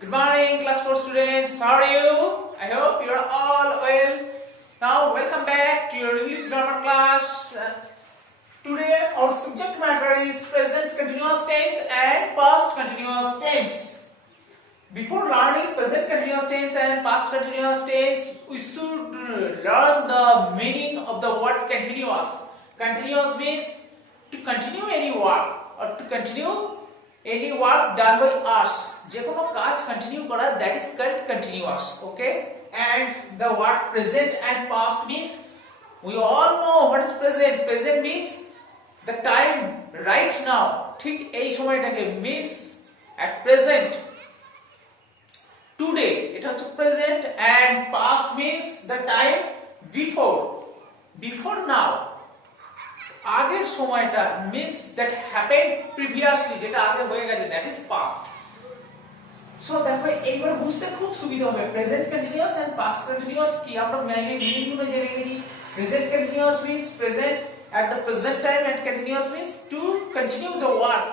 Good morning, class 4 students. How are you? I hope you are all well. Now, welcome back to your English grammar class. Today, our subject matter is present continuous tense and past continuous tense. Before learning present continuous tense and past continuous tense, we should learn the meaning of the word continuous. Continuous means to continue any work or to continue any work done by us. যে কোনো কাজ continue করা, that is called continuous. Okay, and the word present and past means we all know what is present. Present means the time right now. ঠিক এই সময়টাকে means at present, today, এটা হচ্ছে present, and past means the time before now. আগের সময়টা means that happened previously, যেটা আগে হয়ে গেছে, that is past. So দেখো এইবার বুঝতে খুব সুবিধা হবে present continuous and past continuous কি। আমরা মেইনলি মিনিংগুলো জেনে নিই। Present continuous means present at the present time and continuous means to continue the work,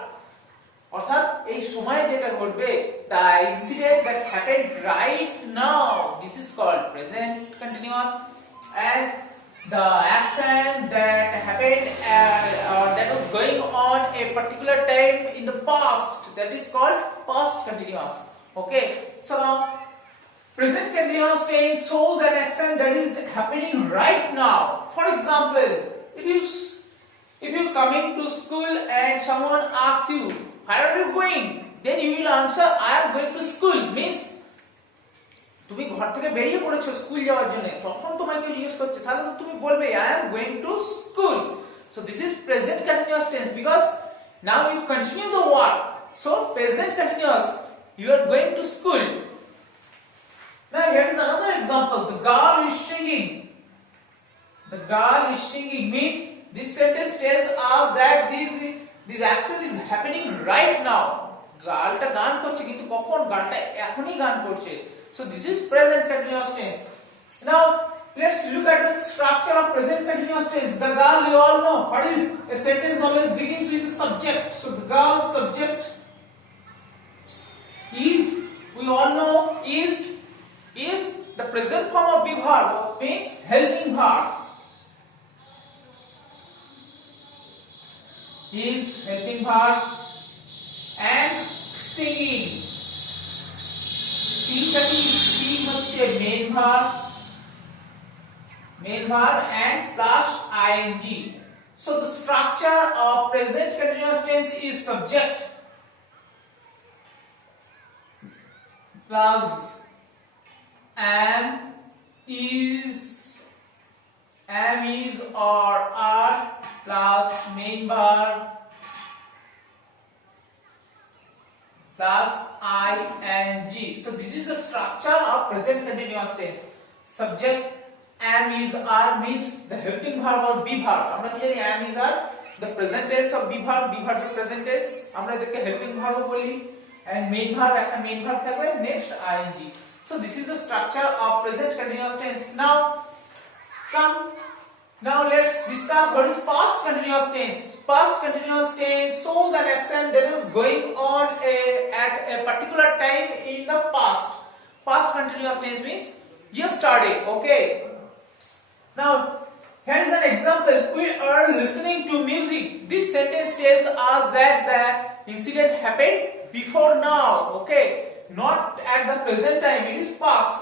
অর্থাৎ এই সময়ে যেটা ঘটবে, the incident that happened right now, this is called present continuous, and the action that happened that was going on a particular time in the past, that is called past continuous. Okay, so now present continuous tense shows an action that is happening right now. For example, if you coming to school and someone asks you, where are you going, then you will answer, I am going to school. Means তুমি ঘর থেকে বেরিয়ে পড়েছো school যাওয়ার জন্য, তখন তোমাকে জিজ্ঞেস করছে, তাহলে তো তুমি বলবে I am going to school. So this is present continuous tense because now you continue the work. So present continuous, you are going to school. Now here is another example. The girl is singing. The girl is singing means this sentence tells us that this action is happening right now. গালটা গান করছে, কিন্তু কখন? গালটা এখনই গান করছে. So this is present continuous tense. Now let's look at the structure of present continuous tense. The girl, we all know what is a sentence always begins with the subject. So the girl's subject is, we all know, is the present form of be verb, means helping verb. Is helping verb and singing. Sing হচ্ছে main verb and plus ing. So the structure of present continuous tense is subject plus am, is or are plus main verb plus ing. So this is the structure of present continuous tense. Subject am, is, are means the helping verb or be verb. আমরা কি জানি am, is, are the present tense of be verb এর present tense, আমরা এদেরকে helping verb বলি, and main verb একটা main verb থাকবে, next ing. So this is the structure of present continuous tense. Now let's discuss what is past continuous tense. Past continuous tense shows an action that is going on at a particular time in the past. Past continuous tense means yesterday. Okay. Now here is an example. We are listening to music. This sentence tells us that the incident happened before now. Okay, not at the present time. It is past.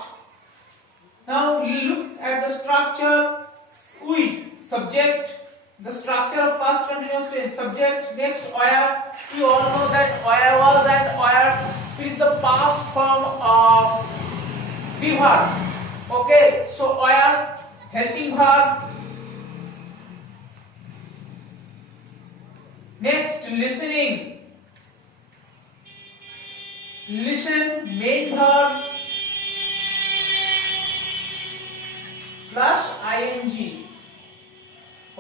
Now you look at the structure. We, subject, the structure of past continuous tense, subject, next where. You all know that where was and where is the past form of be verb. Okay, so where helping verb. Next listening, listen main verb plus ing.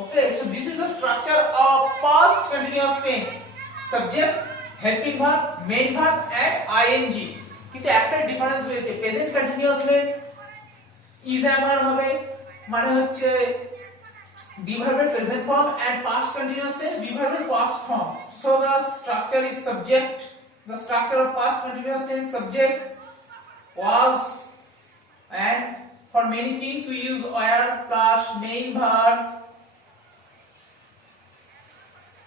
Okay, so this is the structure of past continuous tense. Subject, helping verb, main verb and ing. কিন্তু একটা difference রয়েছে। Present continuous A is am are হবে, মানে হচ্ছে be verb এর present form, and past continuous tense be verb এর past form. So the structure is subject the structure of past continuous tense subject was, and for many things we use were plus main verb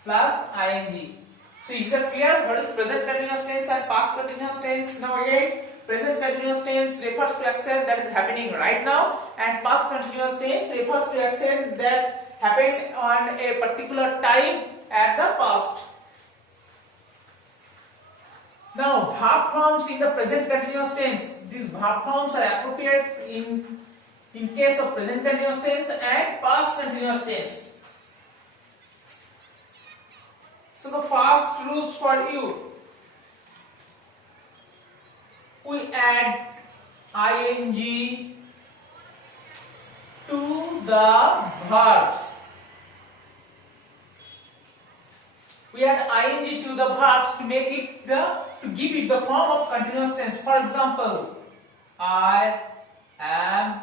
plus ing. So is that clear? What is present continuous tense and past continuous tense? Now again, present continuous tense refers to action that is happening right now, and past continuous tense refers to action that happened on a particular time at the past. Now verb forms in the present continuous tense. These verb forms are appropriate in case of present continuous tense and past continuous tense. So the first rules for you, we add ing to the verbs. We add ing to the verbs to make it to give it the form of continuous tense. For example, I am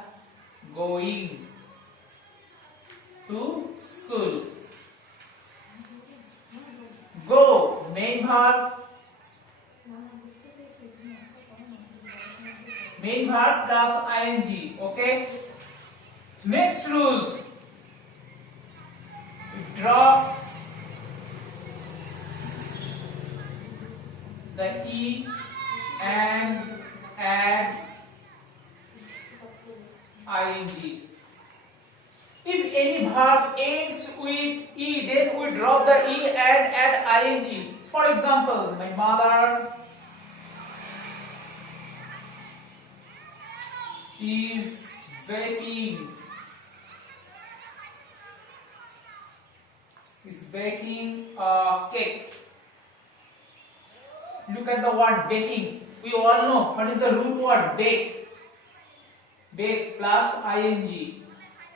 going to school. Go, main verb. Main verb plus ing. Okay. Next rules. We drop the e and add ing. If any verb ends with e, then we drop the e and add ing. For example, my mother is baking. Is baking a cake. Look at the word baking. We all know what is the root word bake. Bake plus ing.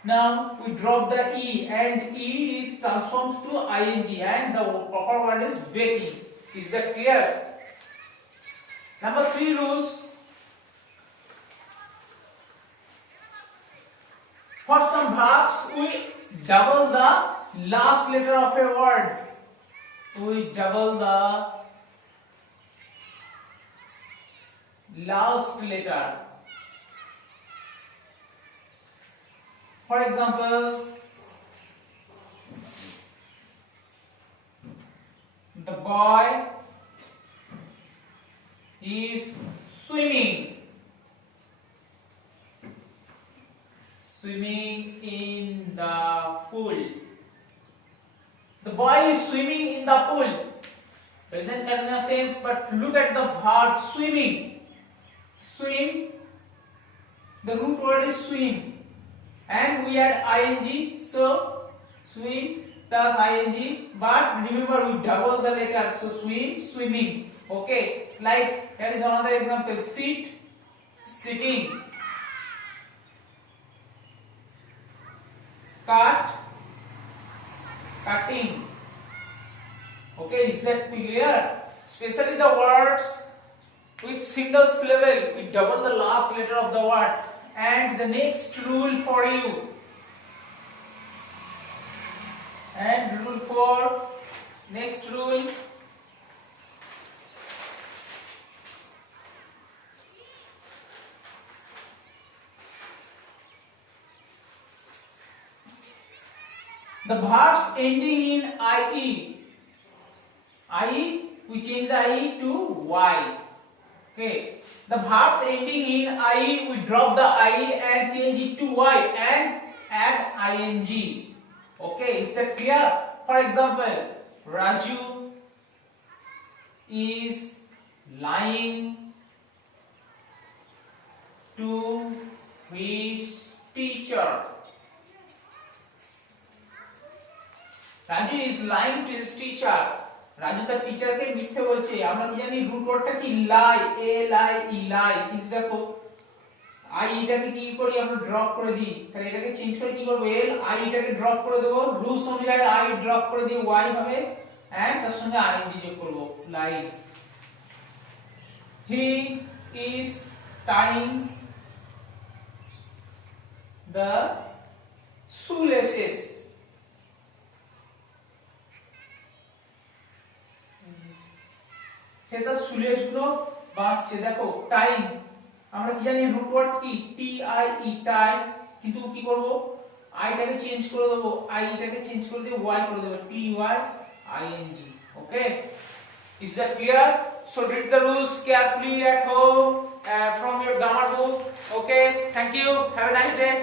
Now we drop the e and e is transformed to ing and the proper word is baking. Is that clear? Number 3 rules. For some verbs we double the last letter of a word. We double the last letter. For example, the boy is swimming. Swimming in the pool. The boy is swimming in the pool. Present continuous tense, but look at the verb swimming. Swim. The root word is swim. And we add ing, so swim plus ing, but remember we double the letter, so swim, swimming. Okay, like here is another example, sit, sitting, cut, cutting. Okay, is that clear? Especially the words with single syllable, we double the last letter of the word. And the next rule for you, and rule 4, next rule, the verbs ending in ie, we change the ie to y. Okay, the verbs ending in ie, we drop the ie and change it to y and add ing. Okay, is that clear? For example, Raju is lying to his teacher. Raju is lying to his teacher. Raju তার টিচারকে মিথ্যে বলছে। আমরা কি জানি root ওয়ার্ডটা কি লাই, এ লাই ই লাই, কিন্তু দেখো আই এটাকে কি করি আমরা ড্রপ করে দিই, তাহলে এটাকে চেঞ্জ করে কি করব এল আই এটাকে ড্রপ করে দেব, রুলস অনুযায়ী আই ড্রপ করে দিয়ে ওয়াই হবে এন্ড তার সঙ্গে আইএনজি যোগ করব lie. He is tying the shoelaces. সে তার চুলেগুলো বাঁচছে। দেখো টাইম, আমরা কি জানি রুট ওয়ার্ড কি, টি আই ই, টাই, কিন্তু কি করব, আইটাকে চেঞ্জ করে দেবো, আইটাকে চেঞ্জ করে দিয়ে ওয়াই করে দেবো, T Y I N G. Okay, is that clear? So read the rules carefully at home from your grammar book. Okay, thank you, have a nice day.